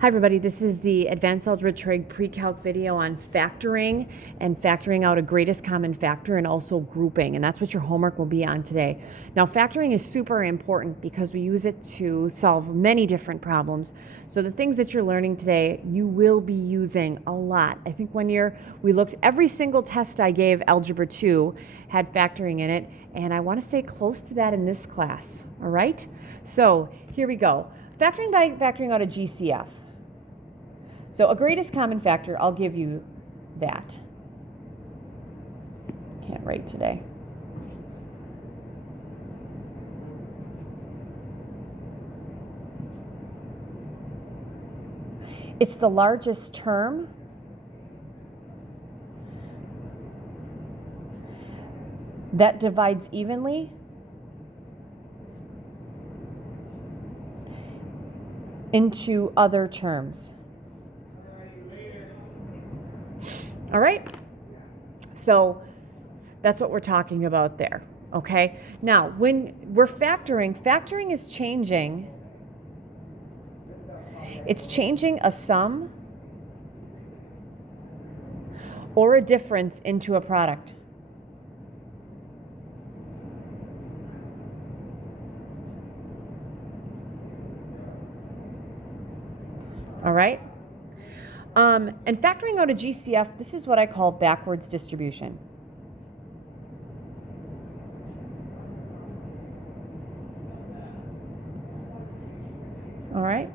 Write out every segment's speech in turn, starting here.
Hi everybody, this is the Advanced Algebra Trig Pre-Calc video on factoring and factoring out a greatest common factor and also grouping, and that's what your homework will be on today. Now factoring is super important because we use it to solve many different problems. So the things that you're learning today, you will be using a lot. I think one year we looked, every single test I gave Algebra 2 had factoring in it, and I want to say close to that in this class, all right? So here we go. Factoring by factoring out a GCF. So a greatest common factor, I'll give you that. Can't write today. It's the largest term that divides evenly into other terms. All right? So that's what we're talking about there, okay? Now, when we're factoring is changing. It's changing a sum or a difference into a product. All right? And factoring out a GCF, this is what I call backwards distribution. All right?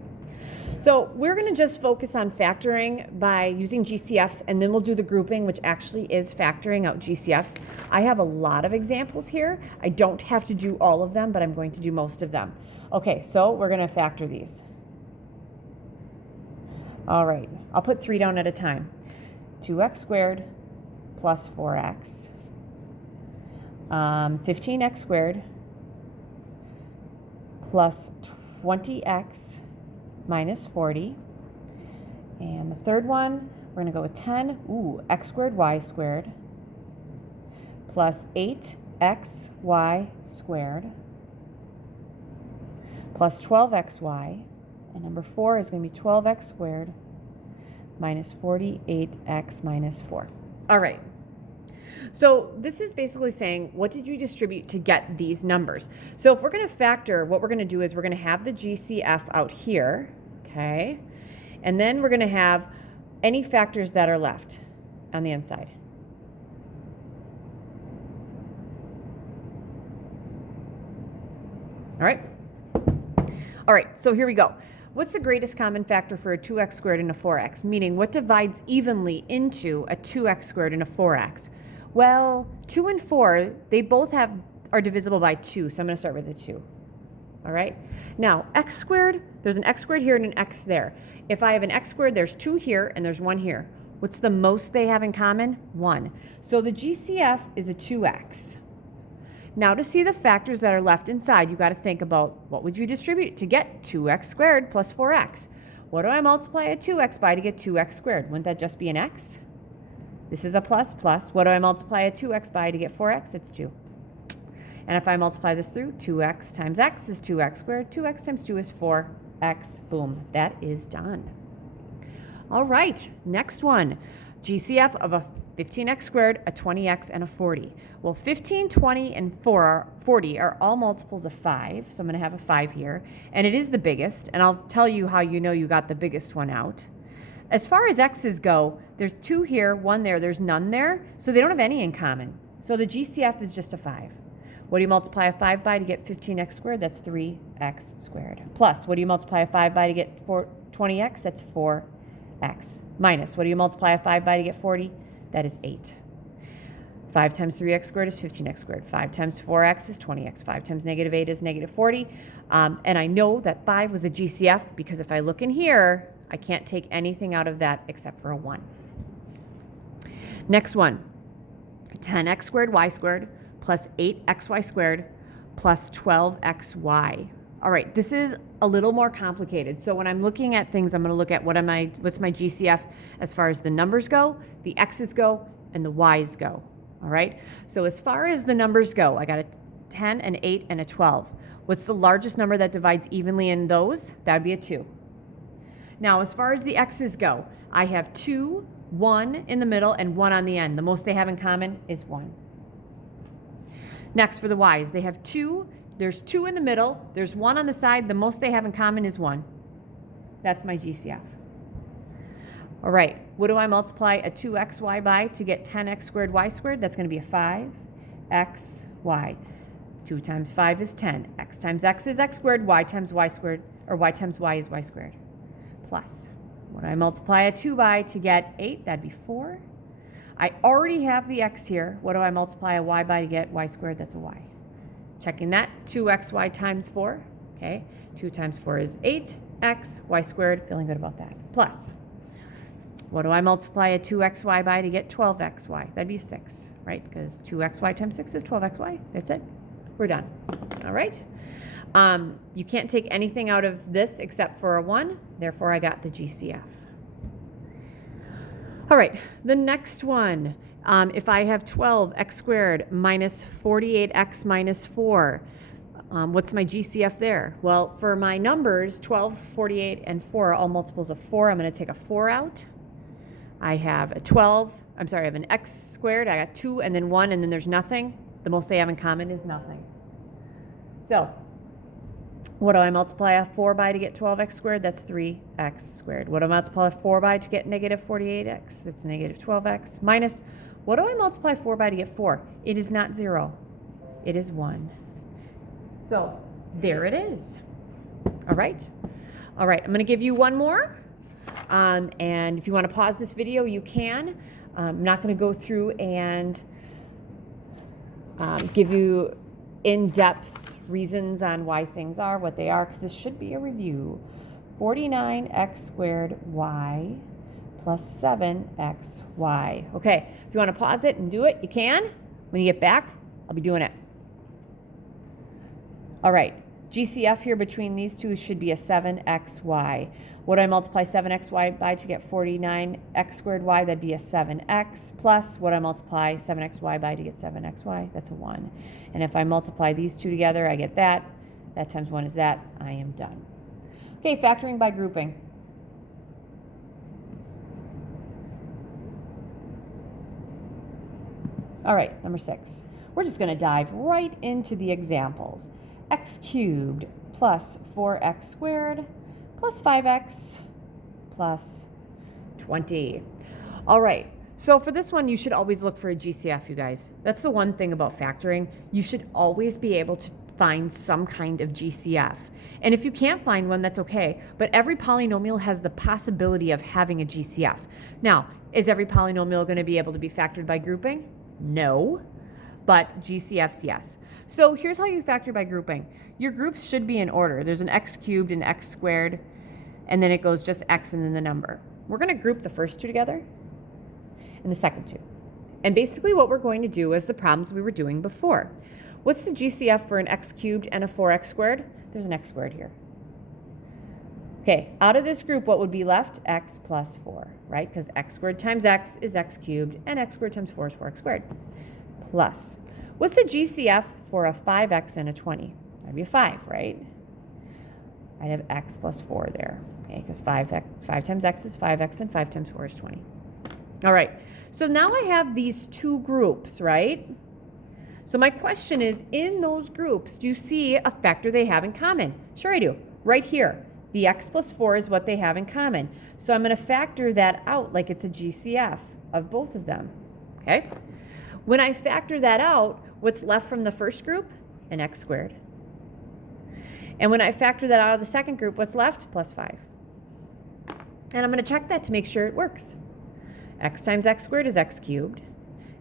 So we're going to just focus on factoring by using GCFs, and then we'll do the grouping, which actually is factoring out GCFs. I have a lot of examples here. I don't have to do all of them, but I'm going to do most of them. Okay, so we're going to factor these. All right, I'll put 3 down at a time. 2x squared plus 4x. 15x squared plus 20x minus 40. And the third one, we're going to go with 10. X squared y squared plus 8xy squared plus 12xy. And number 4 is going to be 12x squared minus 48x minus 4. All right. So this is basically saying, what did you distribute to get these numbers? So if we're going to factor, what we're going to do is we're going to have the GCF out here, okay? And then we're going to have any factors that are left on the inside. All right? All right, so here we go. What's the greatest common factor for a 2x squared and a 4x? Meaning, what divides evenly into a 2x squared and a 4x? Well, 2 and 4, they both are divisible by 2, so I'm going to start with the 2. All right? Now, x squared, there's an x squared here and an x there. If I have an x squared, there's 2 here and there's 1 here. What's the most they have in common? 1. So the GCF is a 2x. Now to see the factors that are left inside, you got to think about what would you distribute to get 2x squared plus 4x. What do I multiply a 2x by to get 2x squared? Wouldn't that just be an x? This is a plus plus. What do I multiply a 2x by to get 4x? It's 2. And if I multiply this through, 2x times x is 2x squared. 2x times 2 is 4x. Boom. That is done. All right. Next one. GCF of a 15x squared, a 20x, and a 40. Well, 15, 20, and 40 are all multiples of 5, so I'm going to have a 5 here. And it is the biggest, and I'll tell you how you know you got the biggest one out. As far as x's go, there's 2 here, 1 there, there's none there, so they don't have any in common. So the GCF is just a 5. What do you multiply a 5 by to get 15x squared? That's 3x squared. Plus, what do you multiply a 5 by to get 20x? That's 4x. Minus, what do you multiply a 5 by to get 40? That is 8. 5 times 3x squared is 15x squared. 5 times 4x is 20x. 5 times negative 8 is negative 40. And I know that 5 was a GCF because if I look in here, I can't take anything out of that except for a 1. Next one, 10x squared y squared plus 8xy squared plus 12xy. All right, this is a little more complicated. So when I'm looking at things, I'm going to look at what's my GCF as far as the numbers go, the x's go, and the y's go. All right. So as far as the numbers go, I got a 10, an 8, and a 12. What's the largest number that divides evenly in those? That would be a 2. Now, as far as the x's go, I have 2, 1 in the middle, and 1 on the end. The most they have in common is 1. Next, for the y's, they have 2. There's 2 in the middle. There's 1 on the side. The most they have in common is 1. That's my GCF. All right, what do I multiply a 2xy by to get 10x squared y squared? That's going to be a 5xy. 2 times 5 is 10. X times x is x squared. Y times y squared, or y times y is y squared. Plus, what do I multiply a 2 by to get 8? That'd be 4. I already have the x here. What do I multiply a y by to get y squared? That's a y. Checking that, 2xy times 4. Okay, 2 times 4 is 8x, y squared. Feeling good about that. Plus, what do I multiply a 2xy by to get 12xy? That'd be 6, right? Because 2xy times 6 is 12xy. That's it. We're done. All right. You can't take anything out of this except for a 1. Therefore, I got the GCF. All right. The next one. If I have 12x squared minus 48x minus 4, what's my GCF there? Well, for my numbers, 12, 48, and 4 are all multiples of 4. I'm going to take a 4 out. I have I have an x squared. I got 2 and then 1, and then there's nothing. The most they have in common is nothing. So, what do I multiply a 4 by to get 12x squared? That's 3x squared. What do I multiply a 4 by to get negative 48x? That's negative 12x. Minus, what do I multiply 4 by to get 4? It is not 0. It is 1. So, there it is. All right. All right, I'm going to give you one more. And if you want to pause this video, you can. I'm not going to go through and give you in-depth reasons on why things are what they are, because this should be a review. 49x squared y plus 7xy. Okay, if you want to pause it and do it, you can. When you get back, I'll be doing it. All right, GCF here between these two should be a 7xy. What do I multiply 7xy by to get 49x squared y? That'd be a 7x plus what I multiply 7xy by to get 7xy? That's a 1. And if I multiply these two together, I get that. That times 1 is that. I am done. Okay, factoring by grouping. All right, number 6. We're just going to dive right into the examples. X cubed plus 4x squared plus 5x plus 20. All right, so for this one, you should always look for a GCF, you guys. That's the one thing about factoring. You should always be able to find some kind of GCF. And if you can't find one, that's okay. But every polynomial has the possibility of having a GCF. Now, is every polynomial going to be able to be factored by grouping? No. But GCFs, yes. So here's how you factor by grouping. Your groups should be in order. There's an x cubed and x squared, and then it goes just x and then the number. We're going to group the first two together and the second two. And basically what we're going to do is the problems we were doing before. What's the GCF for an x cubed and a 4x squared? There's an x squared here. Okay, out of this group, what would be left? X plus 4, right? Because x squared times x is x cubed, and x squared times 4 is 4x squared. Plus, what's the GCF for a 5x and a 20? That'd be a 5, right? I'd have x plus 4 there, okay? Because 5 times x is 5x, and 5 times 4 is 20. All right, so now I have these two groups, right? So my question is, in those groups, do you see a factor they have in common? Sure I do. Right here, the x plus 4 is what they have in common. So I'm going to factor that out like it's a GCF of both of them, okay? When I factor that out, what's left from the first group? An x squared. And when I factor that out of the second group, what's left? Plus 5. And I'm going to check that to make sure it works. X times x squared is x cubed.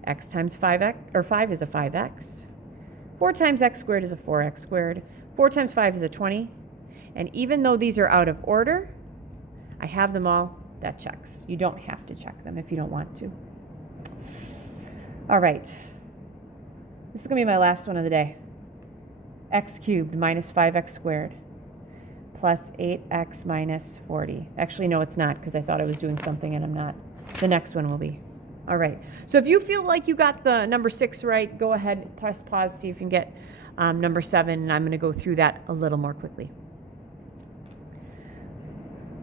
X times 5x, or 5 is a 5x. 4 times x squared is a 4x squared. 4 times 5 is a 20. And even though these are out of order, I have them all. That checks. You don't have to check them if you don't want to. All right. This is going to be my last one of the day. X cubed minus 5x squared plus 8x minus 40. Actually, no, it's not, because I thought I was doing something and I'm not. The next one will be. All right. So if you feel like you got the number 6 right, go ahead, press pause, see if you can get number 7, and I'm going to go through that a little more quickly.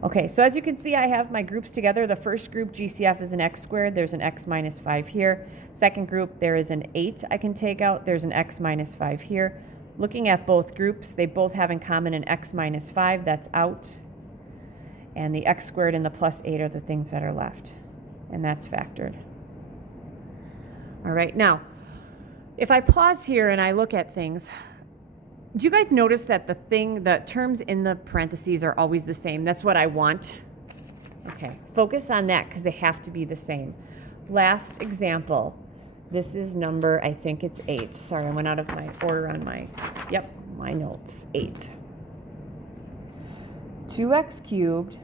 Okay, so as you can see, I have my groups together. The first group, GCF, is an x squared. There's an x minus 5 here. Second group, there is an 8 I can take out. There's an x minus 5 here. Looking at both groups, they both have in common an x minus 5. That's out. And the x squared and the plus 8 are the things that are left. And that's factored. All right, now, if I pause here and I look at things, do you guys notice that the terms in the parentheses are always the same? That's what I want. Okay, focus on that because they have to be the same. Last example. This is number, I think it's 8. Sorry, I went out of my order on my notes. 8. 2x cubed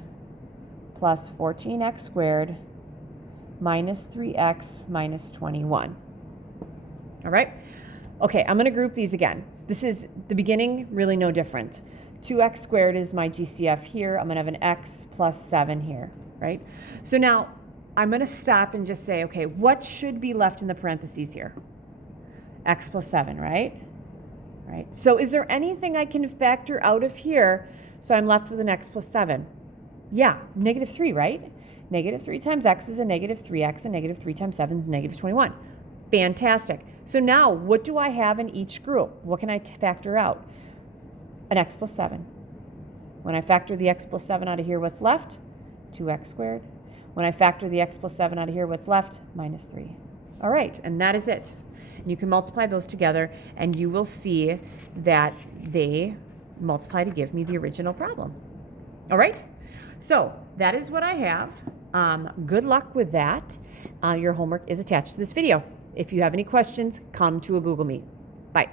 plus 14x squared minus 3x minus 21. All right? Okay, I'm going to group these again. This is the beginning, really no different. 2x squared is my GCF here. I'm going to have an x plus 7 here, right? So now I'm going to stop and just say, okay, what should be left in the parentheses here? X plus 7, right? Right. So is there anything I can factor out of here so I'm left with an x plus 7? Yeah, negative 3, right? Negative 3 times x is a negative 3x, and negative 3 times 7 is negative 21. Fantastic. So now, what do I have in each group? What can I factor out? An x plus 7. When I factor the x plus 7 out of here, what's left? 2x squared. When I factor the x plus 7 out of here, what's left? Minus 3. All right, and that is it. And you can multiply those together, and you will see that they multiply to give me the original problem. All right? So that is what I have. Good luck with that. Your homework is attached to this video. If you have any questions, come to a Google Meet. Bye.